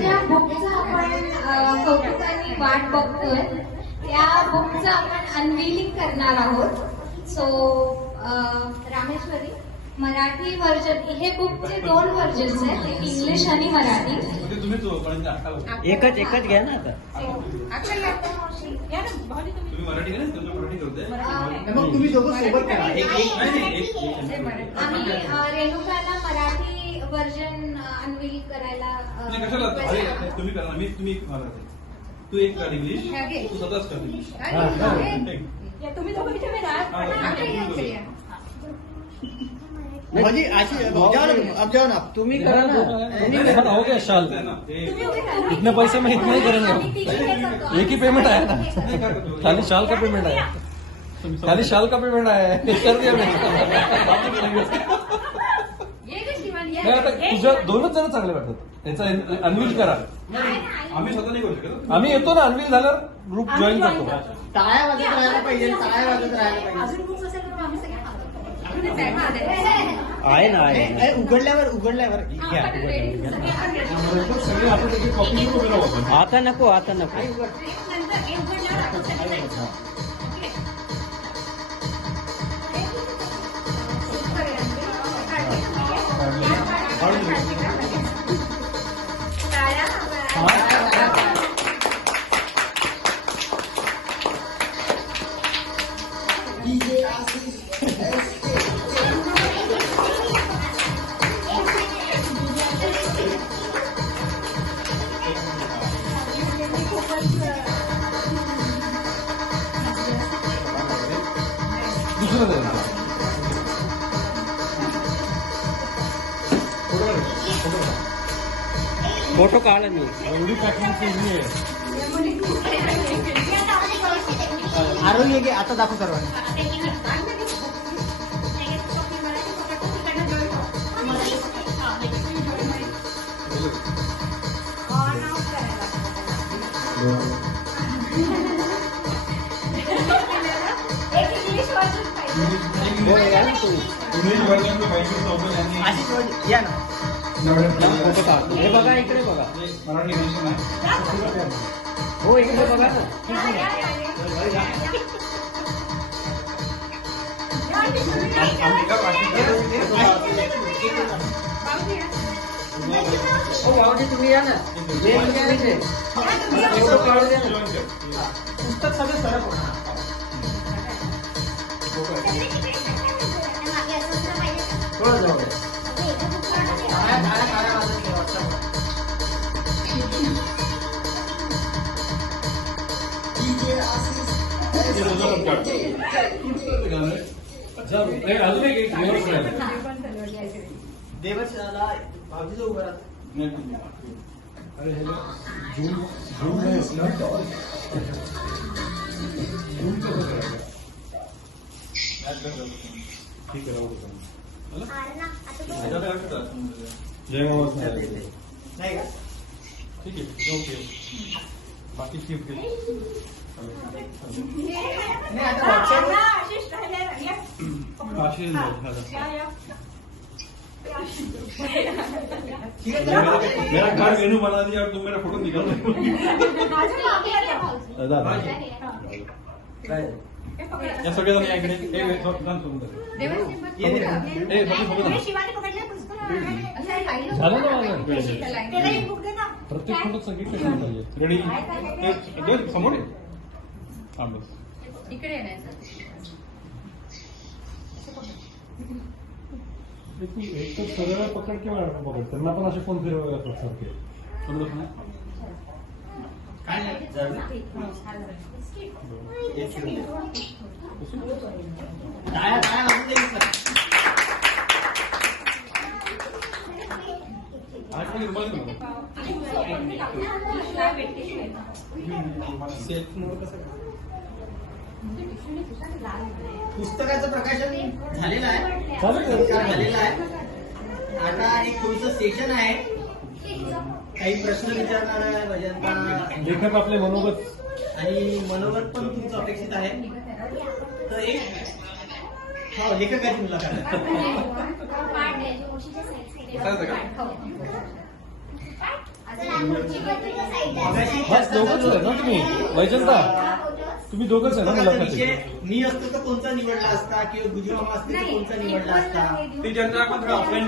ज्या बुकचं आपण कौतुकाने वाट बघतोय त्या बुकचं आपण अनविलिंग करणार आहोत. सो रामेश्वरी मराठी व्हर्जन, हे बुकचे 2 व्हर्जन्स आहेत, एक इंग्लिश आणि मराठी. एकच घ्या ना आता. मग तुम्ही दोघं सोबत करा. आम्ही रेणुकाला मराठी व्हर्जन अनविल करायला तुम्ही करा. तुम्ही तू एक कर इंग्लिश, तू स्वतःच कर इंग्लिश. म्हणजे अशी अब जाओ ना तुम्ही करा ना. तुम्ही हो गया शाल. इतने पैसे में इतना ही करेंगे. एक ही पेमेंट आया ना. खाली शाल का पेमेंट आया. खाली शाल का पेमेंट आया है. कर दिया नाही आता तुझ्या 2च जण चांगले वाटतात. त्याचा अनविल करा. आम्ही स्वतः नाही करू शकत. आम्ही येतो ना अनविल झाल्यावर ग्रुप जॉईन करतो. टाळ्या वाजत राहायला पाहिजे. टाळ्या वाजत राहायला पाहिजे. आहे ना आहे. उघडल्यावर आता नको. फोटो काढला मी. आरोग्य घे आता दाखव सर्वांनी. या ना. फोटो काढ. हे बघा इकडे बघा. मराठी एडिशन आहे. हो इकडे बघा ना. हो बाबाजी तुम्ही या ना. फोटो काढू द्या ना. पुस्तक सगळं सरळ होणार. थोडं जाऊ द्या. देवस्थानाला भावजीचं उभं राहतं. अरे हे जून में असणार ठीक आहे. जय मामा नाही का? ठीक आहे. ओके. बाकी शिफ्ट नाही आता व्हॉट्सअपवर मेरा घर मेनू बना दिया और तुम मेरा फोटो निकाल या सगळे जण इकडे झालं ना माझं. प्रत्येक फोटो सगळीकडे रेडी समोर आहे. हा बस इकडे एक तर सरळ पकड किंवा पकड त्यांना पण असे फोन फिरवावे लागतात सारखे. पुस्तकाचं प्रकाशन झालेलं आहे. झालेलं आहे. आता एक थोडंसं सेशन आहे. काही प्रश्न विचारणार आहे भजनता. लेखक आपले मनोगत आणि मनोगत पण तुमचं अपेक्षित आहे. तर एक हो लेखकाची मुलाखत. बस दोघंच आहे ना तुम्ही वैजंता तुम्ही दोघंच आहे ना पुस्तकाचा मुलाखतीत विषय मी असतो तर कोणता निवडला असता किंवा गुजरामा असते तर कोणता निवडला असता ते जनता ऑफलाईन